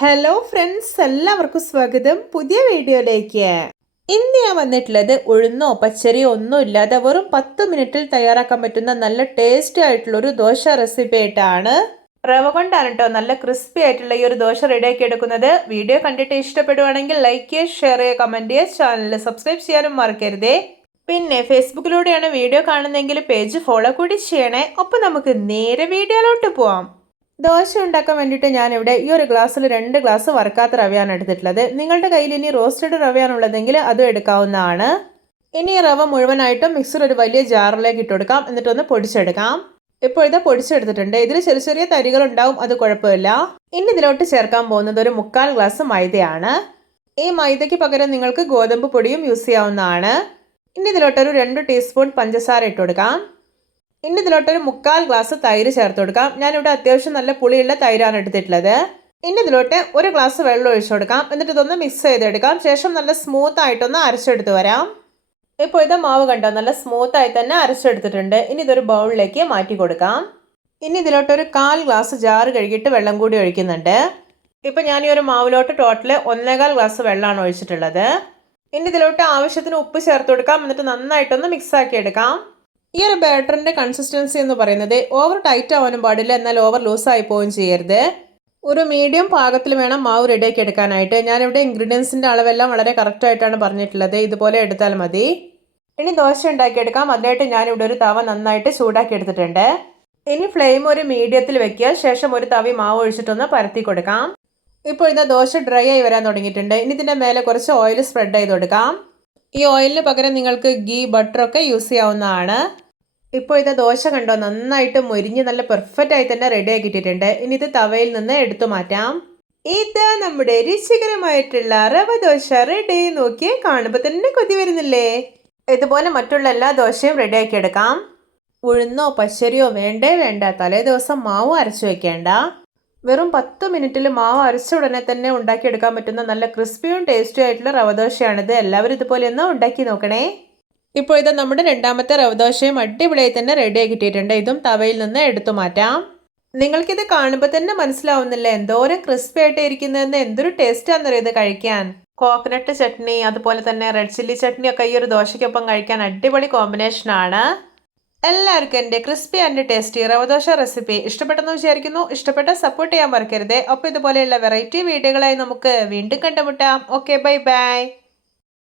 Hello friends, എല്ലാവർക്കും സ്വാഗതം പുതിയ വീഡിയോയിലേക്ക്. ഇന്ന് ഞാൻ വന്നിട്ടുള്ളത് ഉഴുന്നോ പച്ചരിയോ ഒന്നും ഇല്ലാതെ വെറും 10 മിനിറ്റിൽ തയ്യാറാക്കാൻ പറ്റുന്ന നല്ല ടേസ്റ്റി ആയിട്ടുള്ള ഒരു ദോശ റെസിപ്പി ആയിട്ടാണ്. റവ കൊണ്ടാണ് കേട്ടോ നല്ല ക്രിസ്പി ആയിട്ടുള്ള ഈ ഒരു ദോശ റെഡിയാക്കി എടുക്കുന്നത്. വീഡിയോ കണ്ടിട്ട് ഇഷ്ടപ്പെടുവാണെങ്കിൽ ലൈക്ക് ചെയ്യുക, ഷെയർ ചെയ്യുക, കമന്റ് ചെയ്യുക, ചാനൽ സബ്സ്ക്രൈബ് ചെയ്യാനും മറക്കരുതേ. പിന്നെ ഫേസ്ബുക്കിലൂടെയാണ് വീഡിയോ കാണുന്നതെങ്കിൽ പേജ് ഫോളോ കൂടി ചെയ്യണേ. അപ്പോൾ നമുക്ക് നേരെ വീഡിയോയിലോട്ട് പോവാം. ദോശ ഉണ്ടാക്കാൻ വേണ്ടിയിട്ട് ഞാനിവിടെ ഈ ഒരു ഗ്ലാസ്സിൽ 2 ഗ്ലാസ് വറുക്കാത്ത റവയാണ് എടുത്തിട്ടുള്ളത്. നിങ്ങളുടെ കയ്യിൽ ഇനി റോസ്റ്റഡ് റവയാണുള്ളതെങ്കിൽ അതും എടുക്കാവുന്നതാണ്. ഇനി ഈ റവ മുഴുവനായിട്ടും മിക്സിയിൽ ഒരു വലിയ ജാറിലേക്ക് ഇട്ട് കൊടുക്കാം. എന്നിട്ടൊന്ന് പൊടിച്ചെടുക്കാം. ഇപ്പോൾ ഇത് പൊടിച്ചെടുത്തിട്ടുണ്ട്. ഇതിൽ ചെറിയ ചെറിയ തരികൾ ഉണ്ടാവും, അത് കുഴപ്പമില്ല. ഇനി ഇതിലോട്ട് ചേർക്കാൻ പോകുന്നത് ഒരു 1/4 ഗ്ലാസ് മൈദയാണ്. ഈ മൈദയ്ക്ക് പകരം നിങ്ങൾക്ക് ഗോതമ്പ് പൊടിയും യൂസ് ചെയ്യാവുന്നതാണ്. ഇനി ഇതിലോട്ടൊരു 2 ടീസ്പൂൺ പഞ്ചസാര ഇട്ട് കൊടുക്കാം. ഇനി ഇതിലോട്ടൊരു 1/4 ഗ്ലാസ് തൈര് ചേർത്ത് കൊടുക്കാം. ഞാനിവിടെ അത്യാവശ്യം നല്ല പുളിയുള്ള തൈരാണ് എടുത്തിട്ടുള്ളത്. ഇനി ഇതിലോട്ട് 1 ഗ്ലാസ് വെള്ളം ഒഴിച്ചു കൊടുക്കാം. എന്നിട്ട് ഇതൊന്ന് മിക്സ് ചെയ്തെടുക്കാം. ശേഷം നല്ല സ്മൂത്ത് ആയിട്ടൊന്ന് അരച്ചെടുത്ത് വരാം. ഇപ്പോൾ ഇത് മാവ് കണ്ടോ, നല്ല സ്മൂത്ത് ആയി തന്നെ അരച്ചെടുത്തിട്ടുണ്ട്. ഇനി ഇതൊരു ബൗളിലേക്ക് മാറ്റി കൊടുക്കാം. ഇനി ഇതിലോട്ടൊരു 1/4 ഗ്ലാസ് ജാറ് കഴുകിയിട്ട് വെള്ളം കൂടി ഒഴിക്കുന്നുണ്ട്. ഇപ്പം ഞാൻ ഈ ഒരു മാവിലോട്ട് ടോട്ടൽ 1/4 ഗ്ലാസ് വെള്ളമാണ് ഒഴിച്ചിട്ടുള്ളത്. ഇനി ഇതിലോട്ട് ആവശ്യത്തിന് ഉപ്പ് ചേർത്ത് കൊടുക്കാം. എന്നിട്ട് നന്നായിട്ടൊന്ന് മിക്സ് ആക്കി എടുക്കാം. ഈ ഒരു ബാറ്ററിന്റെ കൺസിസ്റ്റൻസി എന്ന് പറയുന്നത് ഓവർ ടൈറ്റ് ആവാനും പാടില്ല, എന്നാൽ ഓവർ ലൂസ് ആയി പോവുകയും ചെയ്യരുത്. ഒരു മീഡിയം പാകത്തിൽ വേണം മാവ് റെഡിയാക്കി എടുക്കാനായിട്ട്. ഞാനിവിടെ ഇൻഗ്രീഡിയൻസിന്റെ അളവെല്ലാം വളരെ കറക്റ്റ് ആയിട്ടാണ് പറഞ്ഞിട്ടുള്ളത്. ഇതുപോലെ എടുത്താൽ മതി. ഇനി ദോശ ഉണ്ടാക്കിയെടുക്കാം. അതിനായിട്ട് ഞാനിവിടെ ഒരു തവ നന്നായിട്ട് ചൂടാക്കി എടുത്തിട്ടുണ്ട്. ഇനി ഫ്ലെയിം ഒരു മീഡിയത്തിൽ വെക്കുക. ശേഷം ഒരു തവി മാവ് ഒഴിച്ചിട്ടൊന്ന് പരത്തി കൊടുക്കാം. ഇപ്പോൾ ഇത് ദോശ ഡ്രൈ ആയി വരാൻ തുടങ്ങിയിട്ടുണ്ട്. ഇനി ഇതിന്റെ മേലെ കുറച്ച് ഓയിൽ സ്പ്രെഡ് ചെയ്ത് കൊടുക്കാം. ഈ ഓയിലിന് പകരം നിങ്ങൾക്ക് ഗീ ബട്ടറൊക്കെ യൂസ് ചെയ്യാവുന്നതാണ്. ഇപ്പോൾ ഇത് ദോശ കണ്ടോ, നന്നായിട്ട് മൊരിഞ്ഞ് നല്ല പെർഫെക്റ്റ് ആയി തന്നെ റെഡി ആക്കിയിട്ടുണ്ട്. ഇനി ഇത് തവയിൽ നിന്ന് എടുത്തു മാറ്റാം. ഇതാ നമ്മുടെ രുചികരമായിട്ടുള്ള റവ ദോശ റെഡി. നോക്കിയേ, കാണുമ്പോൾ തന്നെ കൊതി വരുന്നില്ലേ? ഇതുപോലെ മറ്റുള്ള എല്ലാ ദോശയും റെഡി ആക്കി എടുക്കാം. ഉഴുന്നോ പച്ചരിയോ വേണ്ടേ വേണ്ട, തലേ ദിവസം മാവ് അരച്ചു വെക്കേണ്ട. വെറും 10 മിനിറ്റിൽ മാവ് അരച്ച ഉടനെ തന്നെ ഉണ്ടാക്കിയെടുക്കാൻ പറ്റുന്ന നല്ല ക്രിസ്പിയും ടേസ്റ്റിയും ആയിട്ടുള്ള റവ ദോശയാണിത്. എല്ലാവരും ഇതുപോലെ ഒന്ന് ഉണ്ടാക്കി നോക്കണേ. ഇപ്പോൾ ഇത് നമ്മുടെ രണ്ടാമത്തെ റവദോശയും അടിപൊളിയായി തന്നെ റെഡിയാക്കി കിട്ടിയിട്ടുണ്ട്. ഇതും തവയിൽ നിന്ന് എടുത്തു മാറ്റാം. നിങ്ങൾക്കിത് കാണുമ്പോൾ തന്നെ മനസ്സിലാവുന്നില്ല എന്തോരം ക്രിസ്പി ആയിട്ട് ഇരിക്കുന്നതെന്ന്. എന്തൊരു ടേസ്റ്റാണെന്നറിയോ ഇത് കഴിക്കാൻ. കോക്കനട്ട് ചട്നി, അതുപോലെ തന്നെ റെഡ് ചില്ലി ചട്നി ഒക്കെ ഈ ഒരു ദോശയ്ക്കൊപ്പം കഴിക്കാൻ അടിപൊളി കോമ്പിനേഷനാണ്. എല്ലാവർക്കും എൻ്റെ ക്രിസ്പി ആൻഡ് ടേസ്റ്റി റവദോശ റെസിപ്പി ഇഷ്ടപ്പെട്ടെന്ന് വിചാരിക്കുന്നു. ഇഷ്ടപ്പെട്ട സപ്പോർട്ട് ചെയ്യാൻ മറക്കരുത്. അപ്പോൾ ഇതുപോലെയുള്ള വെറൈറ്റി വീഡിയോകളായി നമുക്ക് വീണ്ടും കണ്ടുമുട്ടാം. Okay, bye bye.